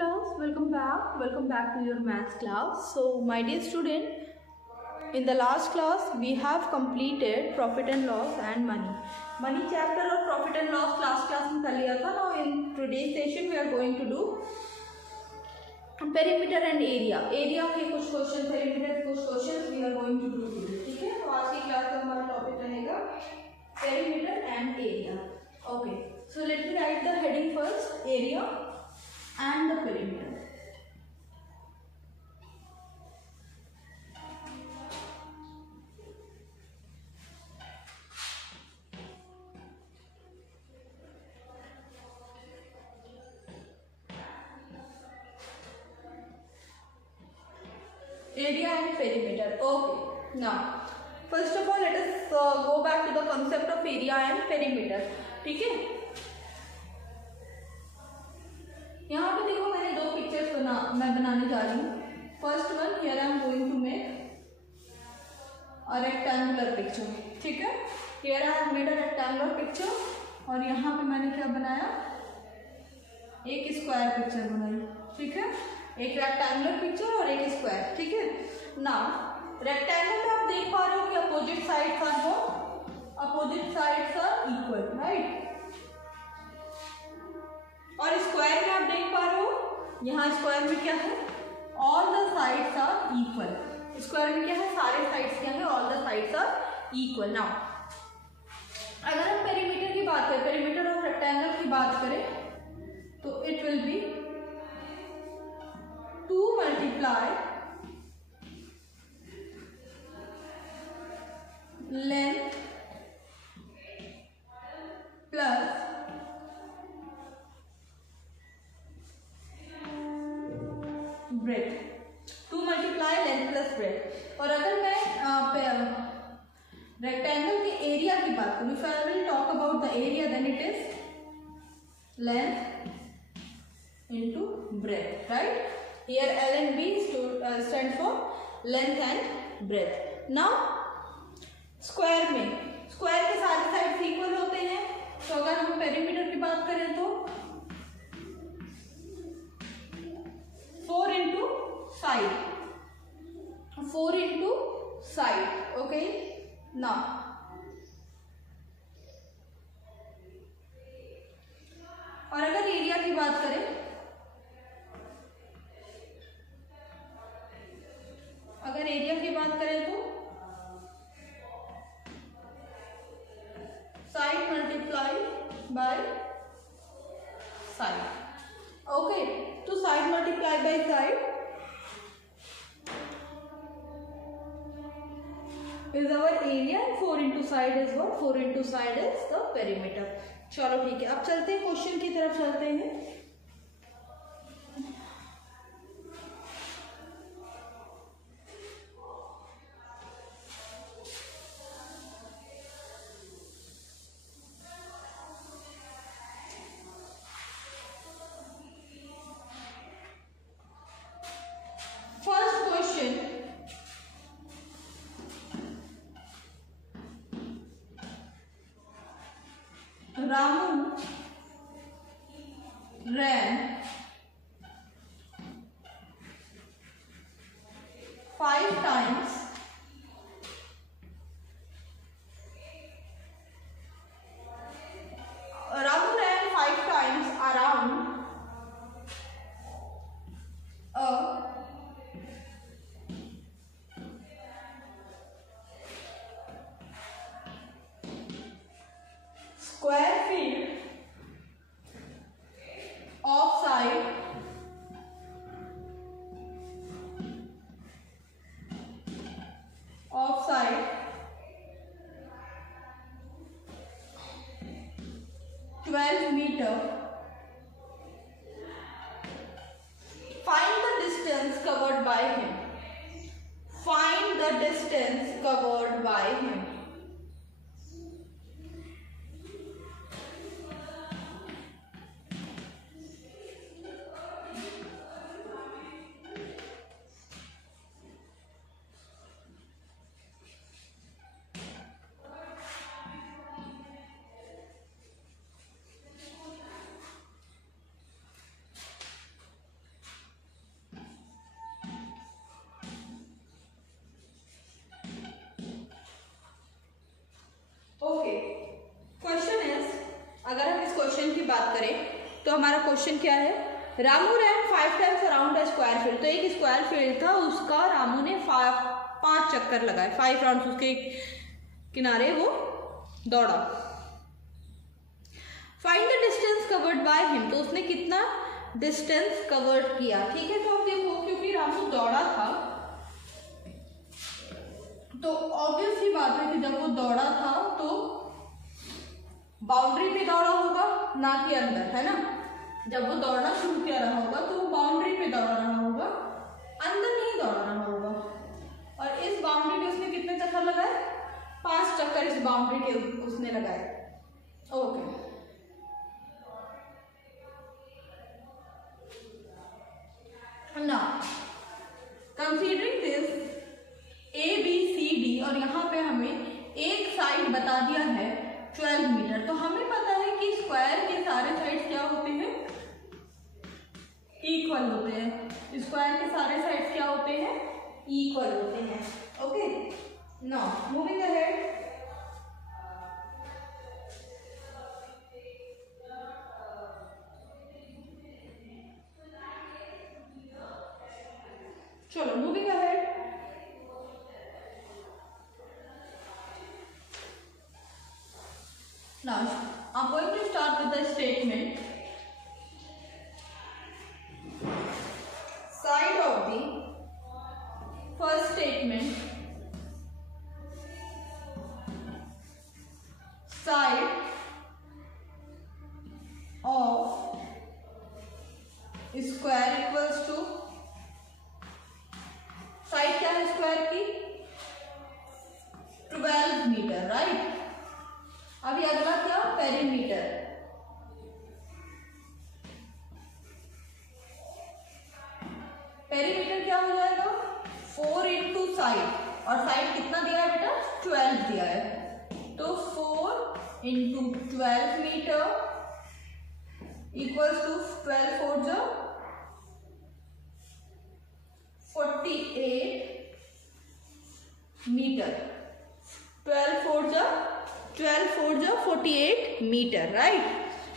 class, welcome back to your maths class. So my dear student, in the last class we have completed profit and loss and money chapter और profit and loss class में कर लिया था. Now in today's session we are going to do perimeter and area के कुछ question, perimeter के कुछ question we are going to do today. ठीक है, तो आज की क्लास का हमारा टॉपिक रहेगा perimeter and area. Okay, so let me write the heading first, area and the perimeter. Area and perimeter. Okay, now first of all let us go back to the concept of area and perimeter. ठीक है, यहाँ पे देखो मैंने दो पिक्चर्स मैं बनाने जा रही हूँ. First one, here I am going to make a rectangular picture. ठीक है, here I have made a rectangular picture और यहाँ पे मैंने क्या बनाया, एक स्क्वायर पिक्चर बनाई. ठीक है, एक रेक्टेंगुलर पिक्चर और एक स्क्वायर. ठीक है, नाउ रेक्टेंगल में आप देख पा रहे हो कि opposite sides are what, opposite sides are equal, right. और स्क्वायर में आप देख पा रहे हो, यहाँ स्क्वायर में क्या है, all the sides are equal. Square में क्या है, सारे साइड्स क्या है, all the sides are equal. Now अगर हम पेरीमीटर की बात करें, पेरीमीटर ऑफ रेक्टेंगल की बात करें तो it will be 2 multiply length plus breadth. 2 multiply length plus breadth. और अगर मैं रेक्टेंगल के एरिया की बात करूँ, if I will talk about the area then it is length into breadth, right? Here L and B stand for length and breadth. Now square में, स्क्वायर के सारे साइड्स इक्वल होते हैं. तो अगर हम पेरीमीटर की बात करें तो 4 into side, 4 into side. Okay, now और अगर एरिया की बात करें, अगर एरिया की बात करें तो side multiply by side. Okay, तो side multiply by side is our area and 4 into side is what, 4 into side is the perimeter. चलो ठीक है, अब चलते हैं क्वेश्चन की तरफ चलते हैं. Ramu ran 5 times around a square field of side 12 meter. Find the distance covered by him. Find the distance covered by him. Question की बात करें तो हमारा क्वेश्चन क्या है, रामू रैन 5 times around a square field. तो एक स्क्वायर फील्ड था, उसका रामू ने 5 चक्कर लगाए, 5 राउंड उसके किनारे वो दौड़ा। Find the distance covered by him, तो उसने कितना डिस्टेंस कवर्ड किया। ठीक है, तो अब देखो क्योंकि रामू दौड़ा था तो ऑब्वियस ही बात है कि जब वो दौड़ा था तो बाउंड्री पे दौड़ा होगा, ना कि अंदर, है ना। जब वो दौड़ना शुरू किया रहा होगा तो वो बाउंड्री पे दौड़ा रहा होगा, अंदर नहीं दौड़ा रहा होगा। और इस बाउंड्री पे उसने कितने चक्कर लगाए, 5 चक्कर इस बाउंड्री के उसने लगाए। Okay, now considering this ABCD और यहाँ पे हमें एक साइड बता दिया है 12 मीटर, तो हमें पता है कि स्क्वायर के सारे साइड्स क्या होते हैं, इक्वल होते हैं। स्क्वायर के सारे साइड्स क्या होते हैं, इक्वल होते हैं। ओके, नाउ मूविंग अहेड, चलो moving ahead. Now I'm going to start with the statement. Side of the first statement, side of square equals to, side क्या है स्क्वायर की, 12 मीटर, राइट। अभी अगला क्या, पेरीमीटर। पेरीमीटर क्या हो जाएगा, 4 इंटू साइड, और साइड कितना दिया है बेटा, 12 दिया है, तो 4 इंटू 12 मीटर इक्वल्स टू 12 4 जो 48 मीटर, 12 4 जो 48 मीटर, राइट।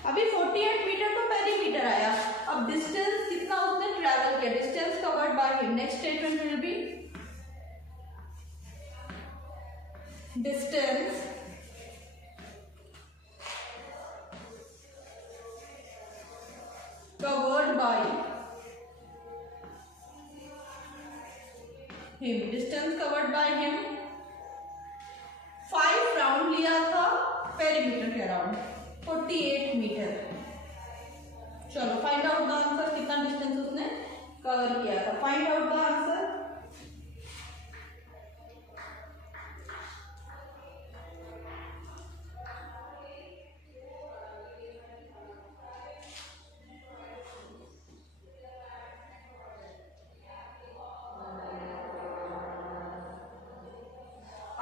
अभी 48 मीटर तो पेरीमीटर आया। अब डिस्टेंस कितना उसने ट्रेवल किया, distance covered by him. Next statement will be distance covered by him, distance covered by him 5 round लिया था पेरीमीटर के अराउंड, 48 मीटर। चलो फाइंड आउट द आंसर, कितना डिस्टेंस उसने कवर किया था। Find out the answer,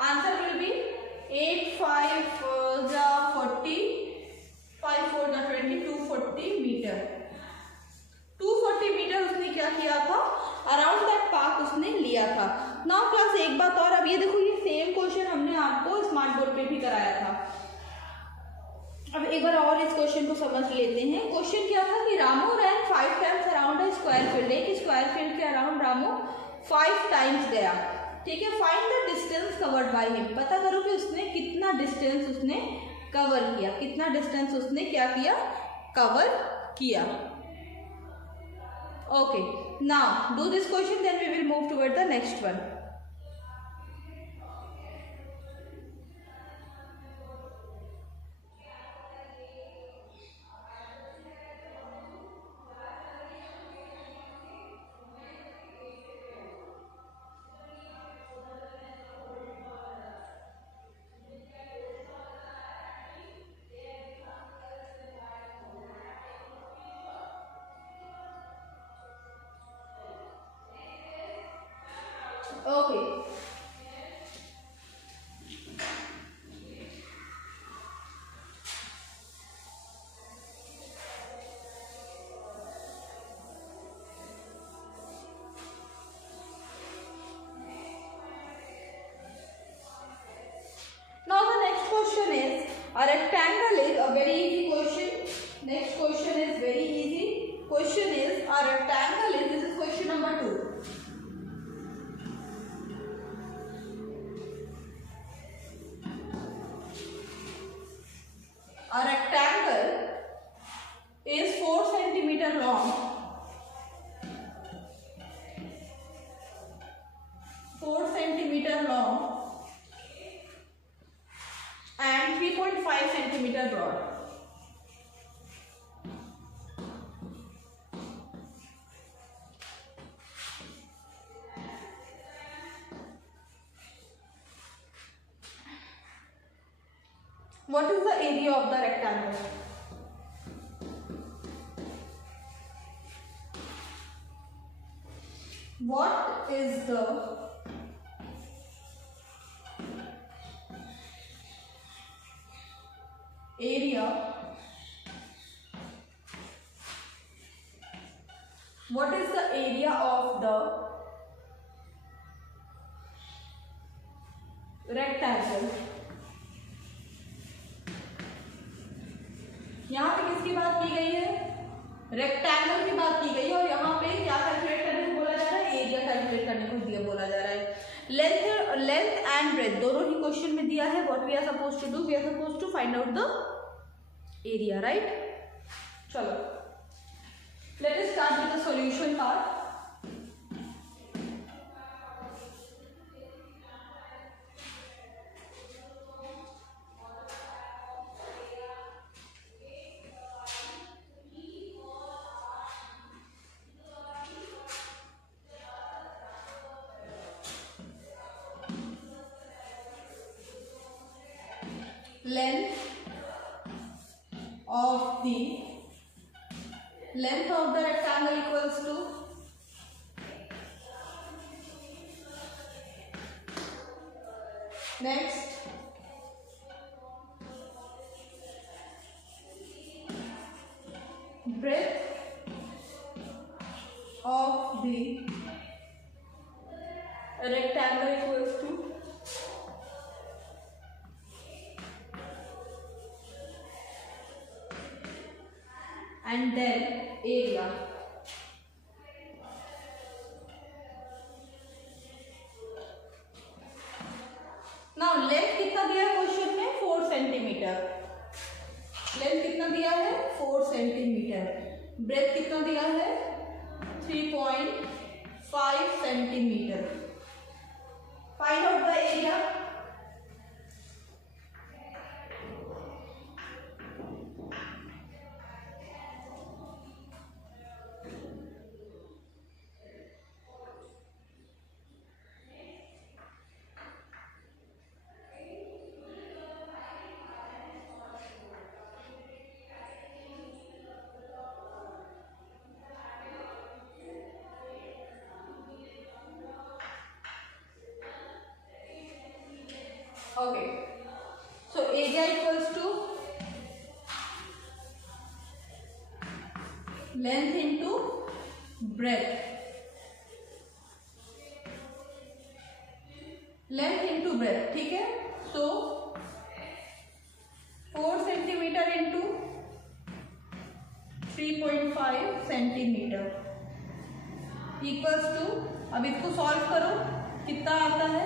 answer will be 8 5 40 5 4 20 240 metre. 240 metre उसने क्या किया था, अराउंड दैट पार्क उसने लिया था। नाउ क्लास एक बात और, अब ये देखो ये सेम क्वेश्चन हमने आपको स्मार्ट बोर्ड पे भी कराया था। अब एक बार और इस क्वेश्चन को समझ लेते हैं। क्वेश्चन क्या था कि रामू रैन 5 times around a square field, एक स्क्वायर फील्ड के अराउंड रामू 5 टाइम्स गया। ठीक है, find the distance covered by him, पता करो कि उसने कितना डिस्टेंस उसने कवर किया, कितना डिस्टेंस उसने क्या किया, कवर किया। Okay, now do this question, then we will move toward the next one. Okay. Now the next question is, a rectangle is a very easy question. Next question is very easy. Question is a rectangle is, this is question number 2. A rectangle is 4 centimeter long, 4 centimeter long and 3.5 centimeter broad. What is the area of the rectangle? What is the area? What is the area of the rectangle? यहाँ पे किसकी बात की गई है? रेक्टेंगल की बात की गई है और यहाँ पे क्या कैलकुलेट करने को बोला जा रहा है? एरिया कैलकुलेट करने को दिया बोला जा रहा है. लेंथ एंड ब्रेथ दोनों ही क्वेश्चन में दिया है. What we are suppose to do? We are suppose to find out the area, right? चलो, let us start with the solution part. Length of the rectangle equals to next breadth of the rectangle equals to and then area. Now length कितना दिया है क्वेश्चन में? 4 centimetre. Length कितना दिया है? 4 centimetre. Breath कितना दिया है? 3.5 centimetre. Find out the area. Okay, so area equals to length into breadth. Length into breadth, ठीक है? So 4 centimetre into 3.5 centimetre equals to, अब इसको सॉल्व करो, कितना आता है?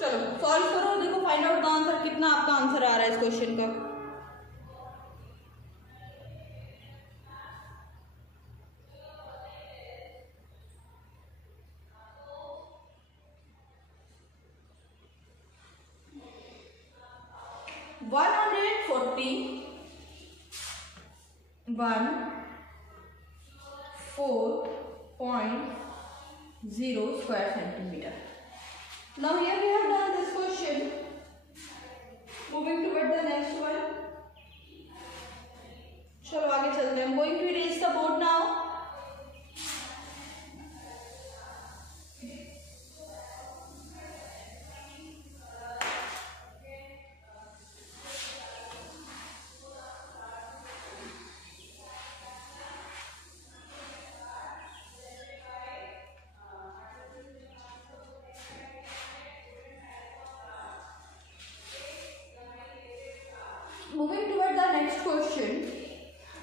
चलो सॉल्व करो, देखो फाइंड आउट द आंसर. कितना आपका आंसर आ रहा है इस क्वेश्चन का? वन 4.0 square centimeter. Now here we have done this question. Moving toward the next one. चलो आगे चलते हैं. I'm going to erase the board now.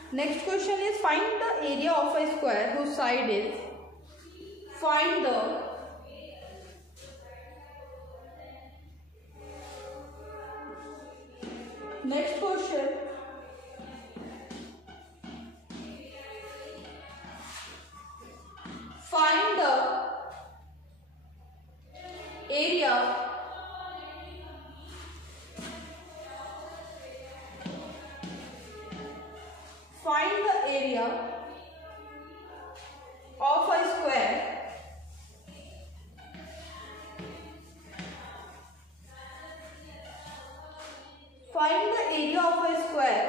Next question is find the area of a square whose side is, find the next question, find the area of a square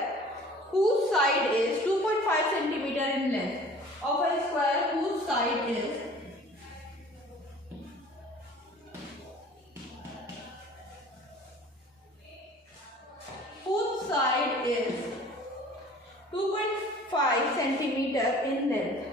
whose side is 2.5 centimeter in length, of a square whose side is 2.5 centimeter in length.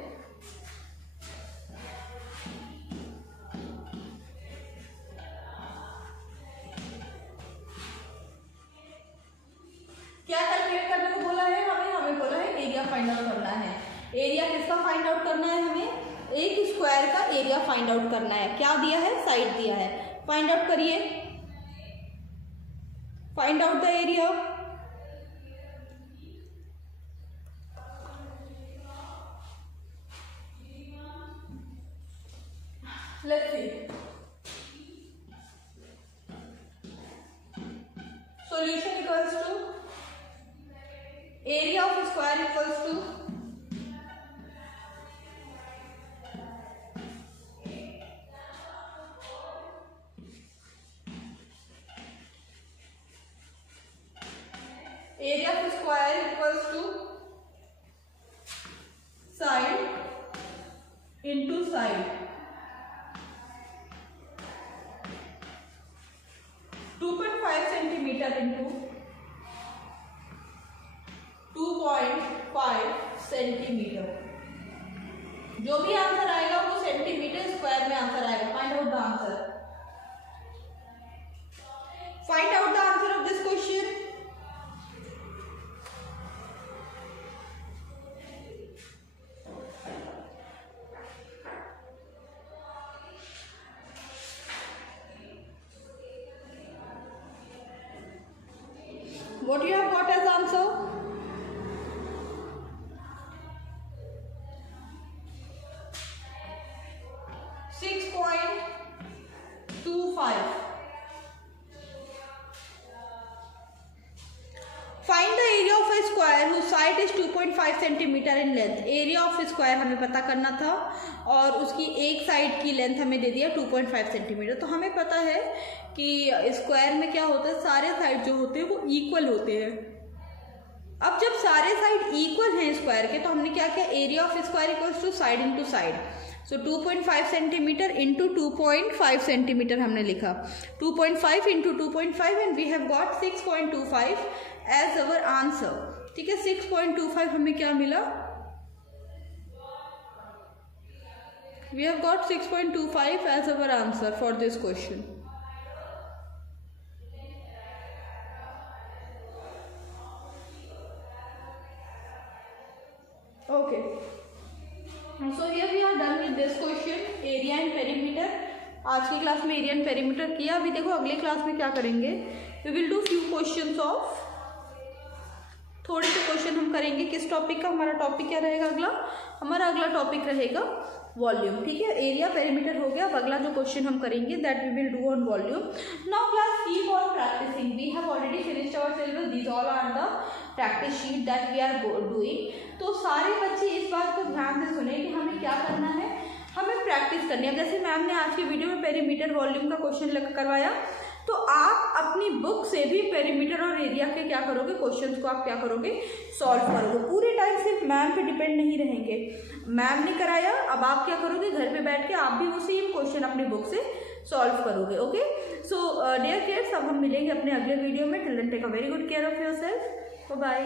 क्या कैलकुलेट करने को बोला है हमें बोला है area find out करना है। एरिया किसका फाइंड आउट करना है? हमें एक स्क्वायर का एरिया फाइंड आउट करना है। क्या दिया है? साइड दिया है। फाइंड आउट करिए, find out the area. Let's see. Solution equals to area of a square equals to area of a square equals to side into side. 2.5 centimeter into 2.5 सेंटीमीटर। जो भी आंसर आएगा वो सेंटीमीटर स्क्वायर में आंसर आएगा। Find out the answer, find out the answer of this question. What you have got as answer? 6.25. Find the area of a square whose side is 2.5 centimetre in length. Area of square हमें पता करना था और उसकी एक साइड की लेंथ हमें दे दिया 2.5 सेंटीमीटर। तो हमें पता है कि स्क्वायर में क्या होता है, सारे साइड जो होते हैं वो इक्वल होते हैं। अब जब सारे साइड इक्वल हैं स्क्वायर के, तो हमने क्या किया, area of square equals to side into side. So 2.5 centimetre into 2.5 centimetre हमने लिखा, 2.5 into 2.5 and we have got 6.25 as our answer. ठीक है, 6.25 हमें क्या मिला, we have got 6.25 as our answer for this question. Okay, so here we are done with this question, area and perimeter। आज की क्लास में एरिया एंड पेरीमीटर किया। अभी देखो अगले क्लास में क्या करेंगे, we will do few questions of, थोड़े से क्वेश्चन हम करेंगे। किस टॉपिक का? हमारा टॉपिक क्या रहेगा अगला? हमारा अगला टॉपिक रहेगा वॉल्यूम। ठीक है, एरिया पेरीमीटर हो गया। अब अगला जो क्वेश्चन हम करेंगे that we will do on volume. Now class keep on practicing, we have already finished our syllabus, these all are the practice sheet that we are doing. तो सारे बच्चे इस बात को ध्यान से सुने कि हमें क्या करना है, हमें प्रैक्टिस करनी है। जैसे मैम ने आज की वीडियो में पेरीमीटर वॉल्यूम का क्वेश्चन करवाया, तो आप अपनी बुक से भी पेरीमीटर और एरिया के क्या करोगे, क्वेश्चंस को आप क्या करोगे, सॉल्व करोगे। पूरे टाइम सिर्फ मैम पे डिपेंड नहीं रहेंगे। मैम ने कराया, अब आप क्या करोगे, घर पे बैठ के आप भी वो सेम क्वेश्चन अपनी बुक से सॉल्व करोगे। ओके, सो डियर किड्स, अब हम मिलेंगे अपने अगले वीडियो में। Till then take a very good care of yourself. Bye.